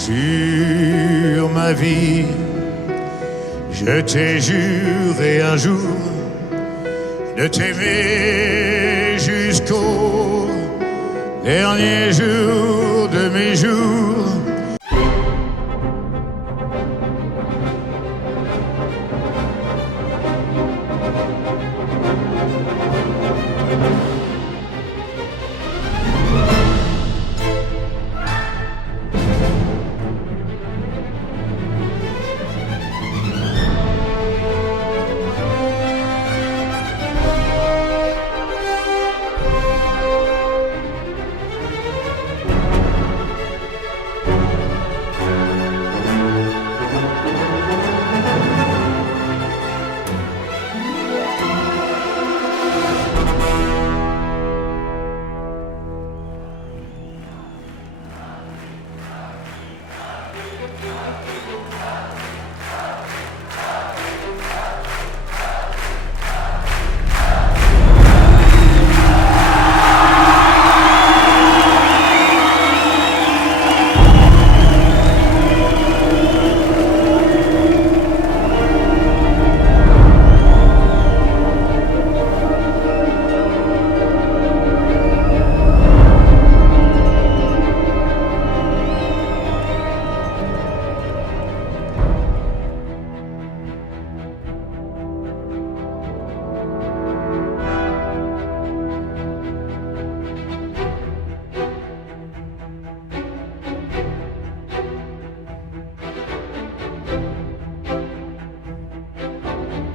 sur ma vie. Je t'ai juré un jour de t'aimer jusqu'au dernier jour de mes jours.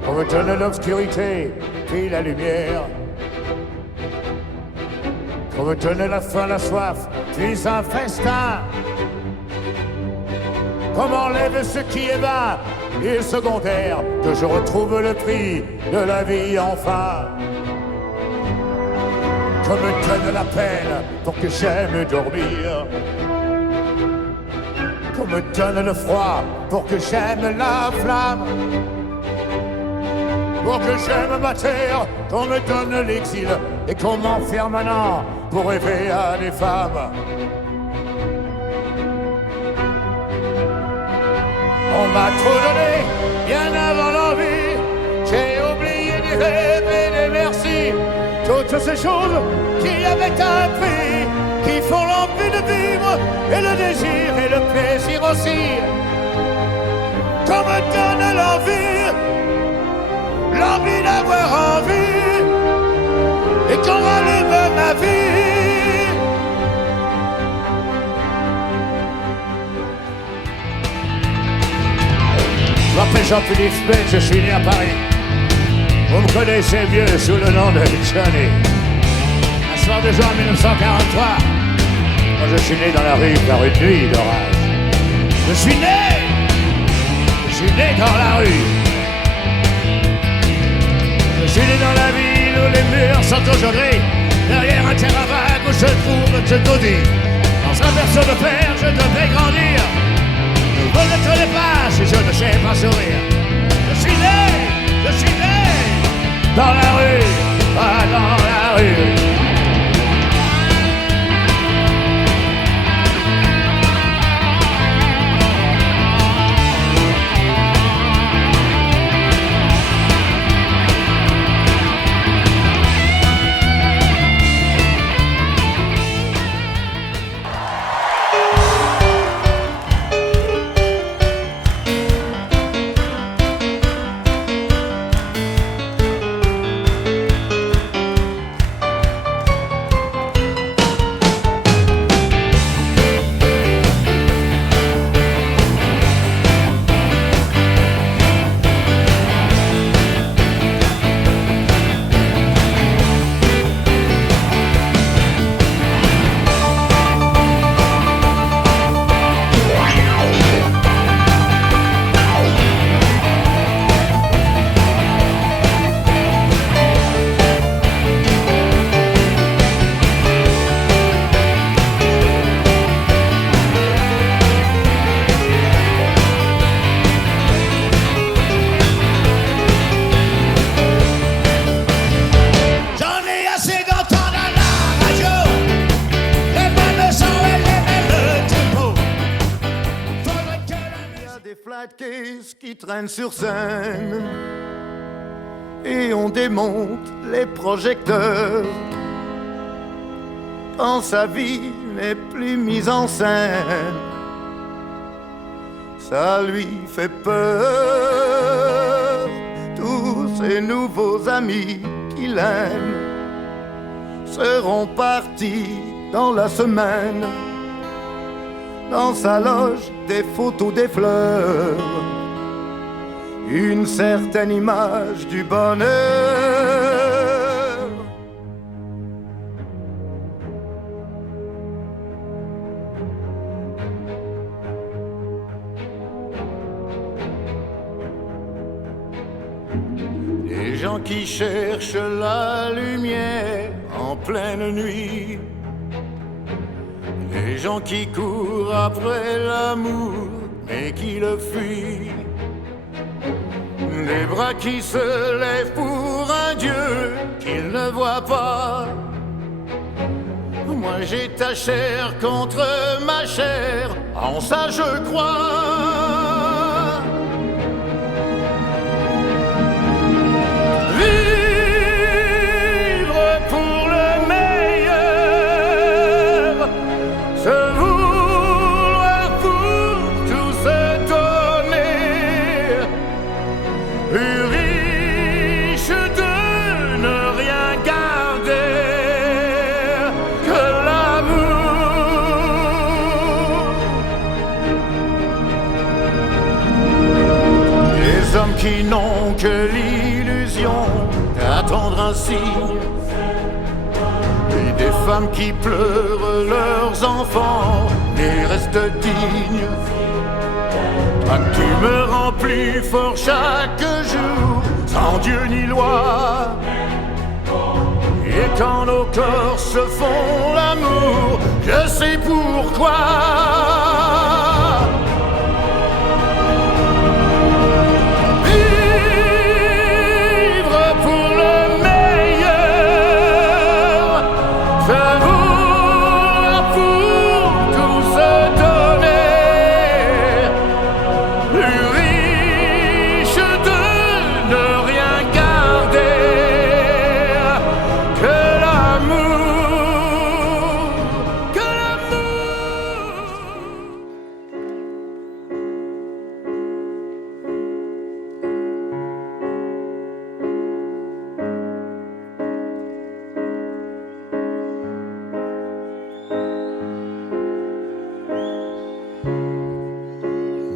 On me donne l'obscurité, puis la lumière. Qu'on me donne la faim, la soif, puis un festin. Qu'on m'enlève ce qui est vain et secondaire, que je retrouve le prix de la vie enfin. Qu'on me donne la peine pour que j'aime dormir. Qu'on me donne le froid pour que j'aime la flamme. Pour que j'aime ma terre, qu'on me donne l'exil et qu'on m'enferme maintenant pour rêver à des femmes. On m'a trop donné, bien avant l'envie. J'ai oublié des rêves et des merci. Toutes ces choses qui avaient un prix, qui font l'envie de vivre et le désir et le plaisir aussi. Qu'on me donne l'envie d'avoir envie, et qu'on rallume ma vie. Je m'appelle Jean-Philippe Spence, je suis né à Paris. Vous me connaissez mieux sous le nom de Johnny. Un soir de juin 1943, quand je suis né dans la rue par une nuit d'orage. Je suis né dans la rue. Je suis né dans la ville où les murs sont aujourd'hui derrière un terrain vague où se trouve ce taudis. Dans un berceau de fer, je devais grandir. Vous ne tenez pas si je ne sais pas sourire. Je suis né dans la rue, pas dans la rue. flat cases qui traînent sur scène et on démonte les projecteurs quand sa vie n'est plus mise en scène. Ça lui fait peur. Tous ses nouveaux amis qu'il aime seront partis dans la semaine. Dans sa loge, des photos, des fleurs, une certaine image du bonheur. Des gens qui cherchent la lumière en pleine nuit. Des gens qui courent après l'amour, mais qui le fuient. Des bras qui se lèvent pour un Dieu qu'ils ne voient pas. Moi j'ai ta chair contre ma chair, en ça je crois. Vivre pour le meilleur, se vouloir pour tout se donner, plus riche de ne rien garder que l'amour. Les hommes qui n'ont que l'illusion d'attendre un signe, et des femmes qui pleurent leurs enfants et restent dignes. Toi tu me rends plus fort chaque jour, sans Dieu ni loi. Et quand nos corps se font l'amour, je sais pourquoi.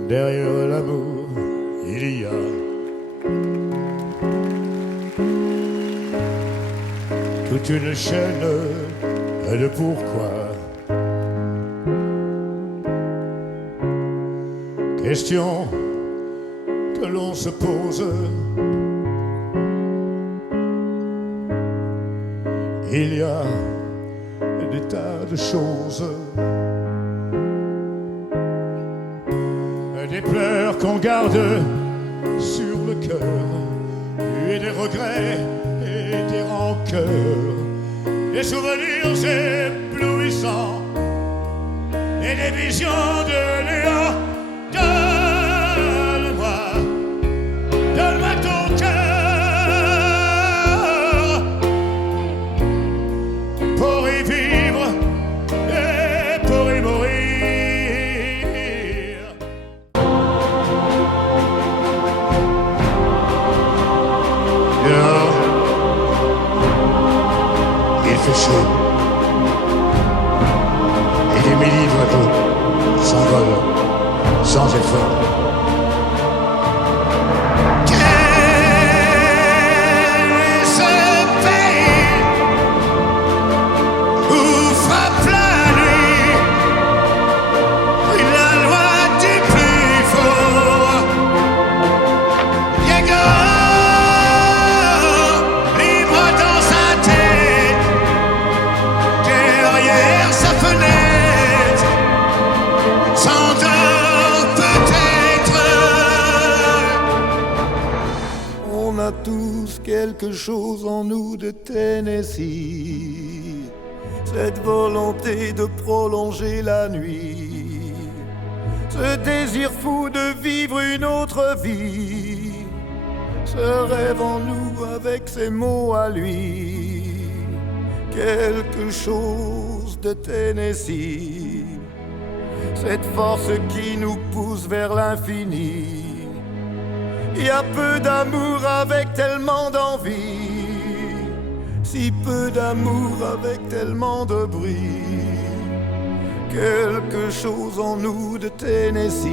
Derrière l'amour, il y a toute une chaîne de pourquoi. Question que l'on se pose. Il y a des tas de choses, des pleurs qu'on garde sur le cœur, et des regrets et des rancœurs, des souvenirs éblouissants et des visions de néant. Donne-moi ton cœur pour y vivre et pour y mourir. Il fait chaud et des millivres d'eau s'envolent sans effort. Quel est ce pays où frappe la nuit la loi du plus fort? Libre dans sa tête, derrière sa fenêtre, s'endort peut-être. On a tous quelque chose en nous de Tennessee, cette volonté de prolonger la nuit, ce désir fou de vivre une autre vie, ce rêve en nous avec ses mots à lui, quelque chose de Tennessee, cette force qui nous pousse vers l'infini. Il y a peu d'amour avec tellement d'envie, si peu d'amour avec tellement de bruit, quelque chose en nous de Tennessee.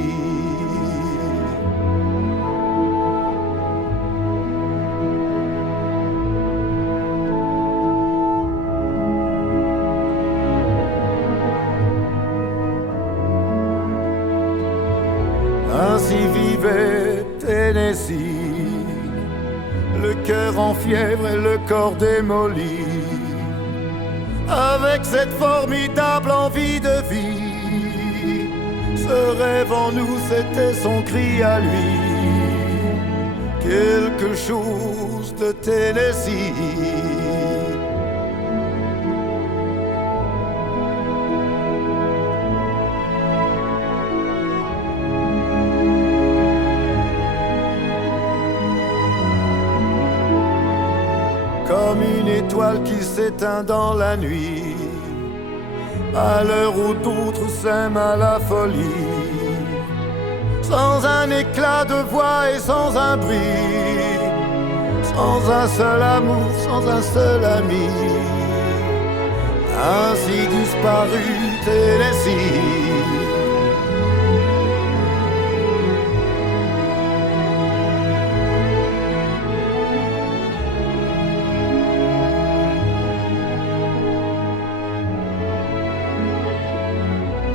Ainsi vivait Tennessee, le cœur en fièvre et le corps démoli, avec cette formidable envie de vie. Ce rêve en nous, c'était son cri à lui, quelque chose de Tennessee. Comme une étoile qui s'éteint dans la nuit, à l'heure où d'autres s'aiment à la folie, sans un éclat de voix et sans un bruit, sans un seul amour, sans un seul ami, ainsi disparu Tennessee.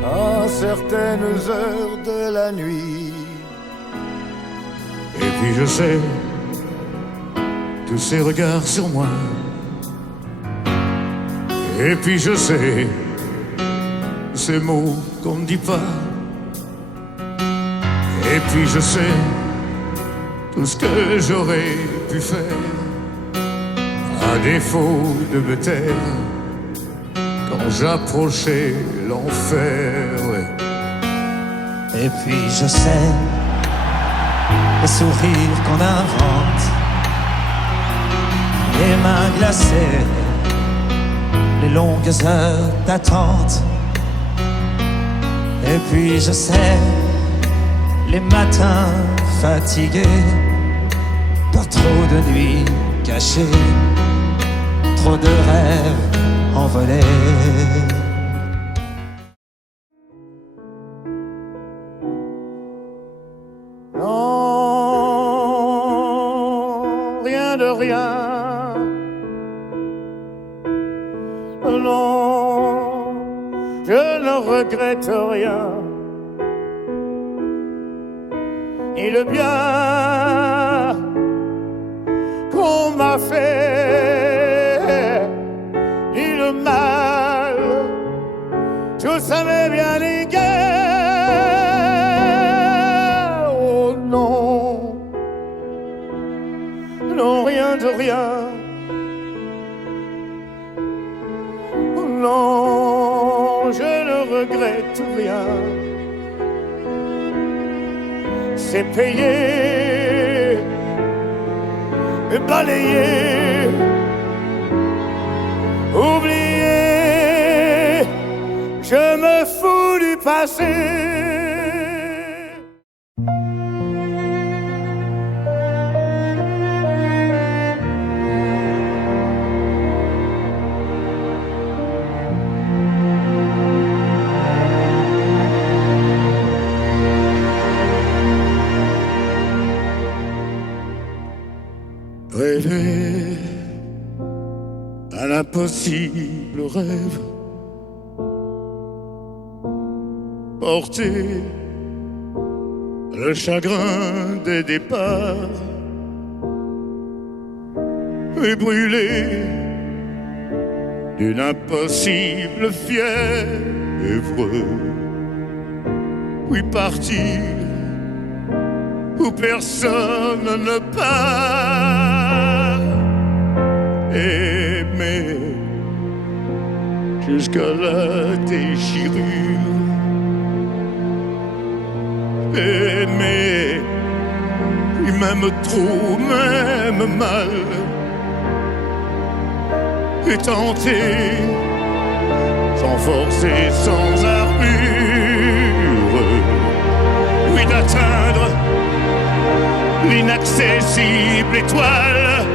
À certaines heures de la nuit. Et puis je sais, tous ces regards sur moi. Et puis je sais, ces mots qu'on ne dit pas. Et puis je sais, tout ce que j'aurais pu faire, à défaut de me taire, quand j'approchais l'enfer, ouais. Et puis je sais, les sourires qu'on invente, les mains glacées, les longues heures d'attente. Et puis je sais, les matins fatigués par trop de nuits cachées, trop de rêves envolés. Non, rien de rien. Non, je ne regrette rien. Ni le bien qu'on m'a fait, ni le mal, tout ça m'est bien égal. Oh non, non, rien de rien. Non, je ne regrette rien. C'est payé, balayé, oublié. Je me fous du passé. Rêver un impossible rêve, porter le chagrin des départs et brûler d'une impossible fièvre, puis partir où personne ne part, aimer jusqu'à la déchirure, aimer, il m'aime trop, m'aime mal, et tenter, sans force et sans armure, oui d'atteindre l'inaccessible étoile.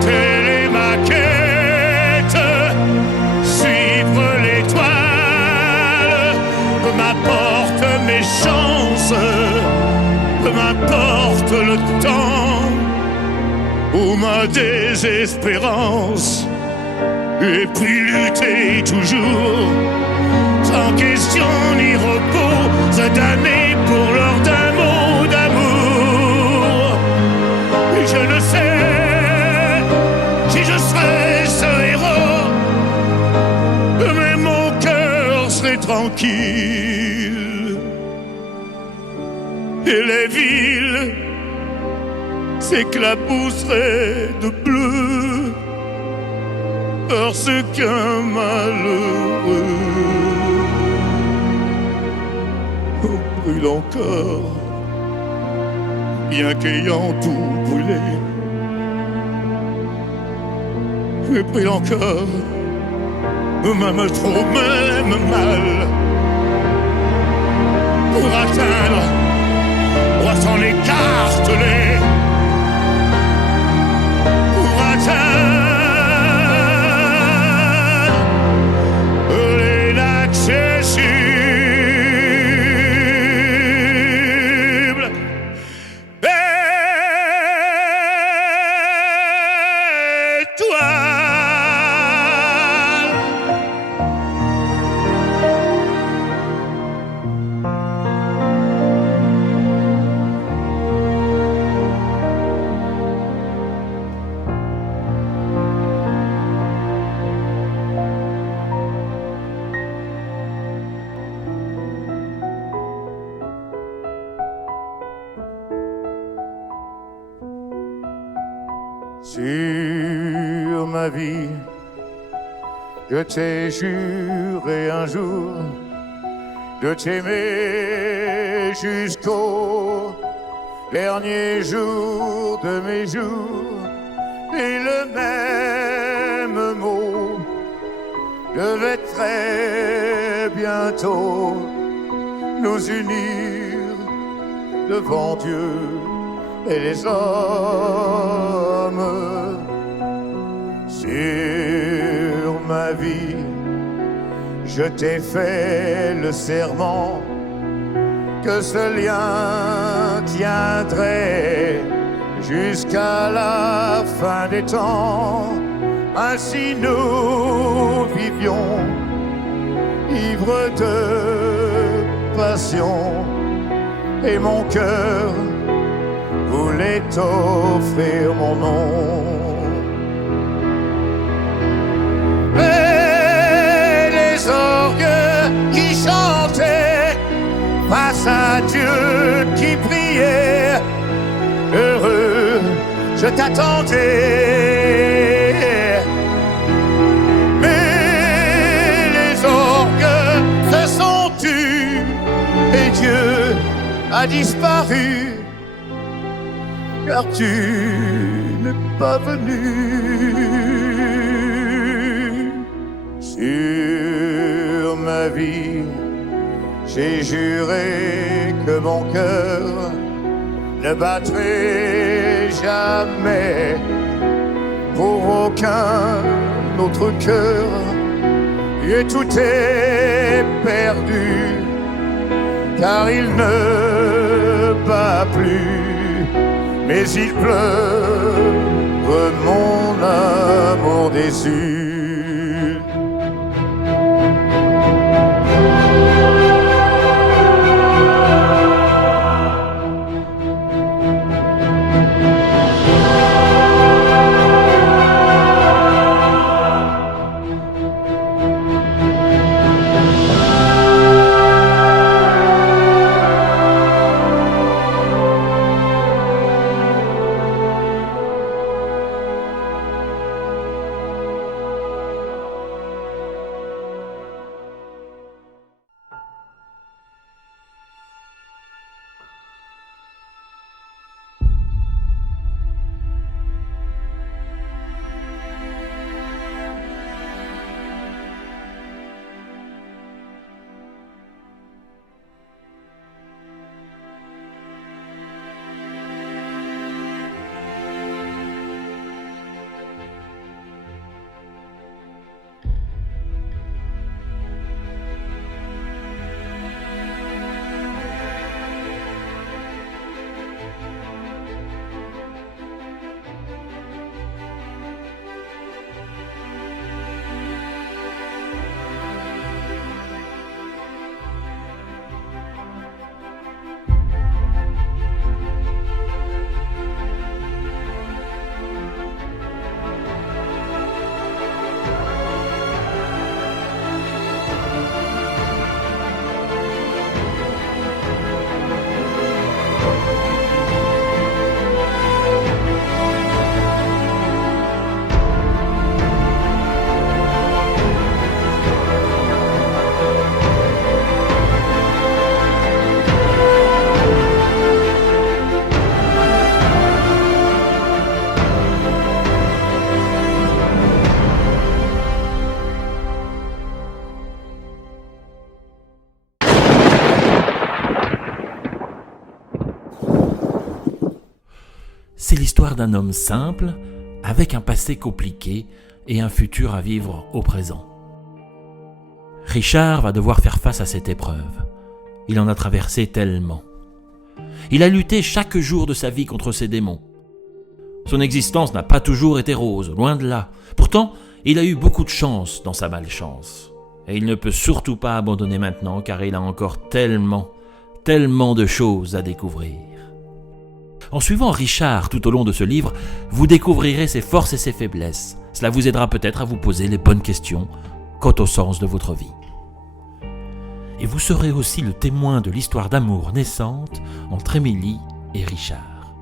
Telle est ma quête, suivre l'étoile, peu m'importe mes chances, peu m'importe le temps ou ma désespérance, et puis lutter toujours, sans question ni repos, damnés pour l'or d'un mot d'amour. Et je ne sais si je serai ce héros, mais mon cœur serait tranquille. Et les villes s'éclabousseraient de bleu, parce qu'un malheureux brûle encore, bien qu'ayant tout brûlé, et brûle encore, m'aime trop, m'aime mal, pour atteindre, sans l'écarteler, pour atteindre sur ma vie, je t'ai juré un jour de t'aimer jusqu'au dernier jour de mes jours, et le même mot devait très bientôt nous unir devant Dieu et les hommes. Sur ma vie, je t'ai fait le serment que ce lien tiendrait jusqu'à la fin des temps. Ainsi nous vivions, ivres de passion, et mon cœur voulait t'offrir mon nom. Et les orgues qui chantaient face à Dieu qui priait, heureux, je t'attendais. Mais les orgues se sont tus et Dieu a disparu, car tu n'es pas venu. Sur ma vie, j'ai juré que mon cœur ne battrait jamais pour aucun autre cœur, et tout est perdu, car il ne bat plus, mais il pleure mon amour déçu. C'est l'histoire d'un homme simple, avec un passé compliqué et un futur à vivre au présent. Richard va devoir faire face à cette épreuve. Il en a traversé tellement. Il a lutté chaque jour de sa vie contre ses démons. Son existence n'a pas toujours été rose, loin de là. Pourtant, il a eu beaucoup de chance dans sa malchance. Et il ne peut surtout pas abandonner maintenant, car il a encore tellement de choses à découvrir. En suivant Richard tout au long de ce livre, vous découvrirez ses forces et ses faiblesses. Cela vous aidera peut-être à vous poser les bonnes questions quant au sens de votre vie. Et vous serez aussi le témoin de l'histoire d'amour naissante entre Émilie et Richard.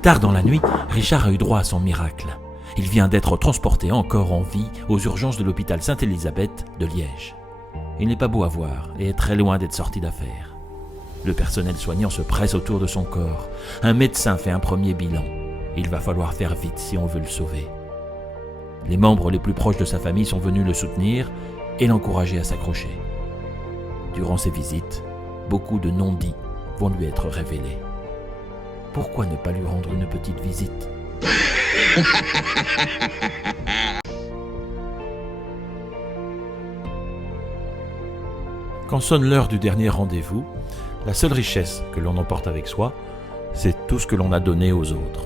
Tard dans la nuit, Richard a eu droit à son miracle. Il vient d'être transporté encore en vie aux urgences de l'hôpital Sainte-Élisabeth de Liège. Il n'est pas beau à voir et est très loin d'être sorti d'affaire. Le personnel soignant se presse autour de son corps. Un médecin fait un premier bilan. Il va falloir faire vite si on veut le sauver. Les membres les plus proches de sa famille sont venus le soutenir et l'encourager à s'accrocher. Durant ces visites, beaucoup de non-dits vont lui être révélés. Pourquoi ne pas lui rendre une petite visite ? Quand sonne l'heure du dernier rendez-vous, la seule richesse que l'on emporte avec soi, c'est tout ce que l'on a donné aux autres.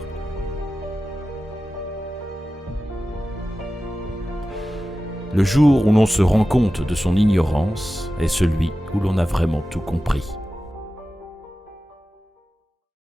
Le jour où l'on se rend compte de son ignorance est celui où l'on a vraiment tout compris.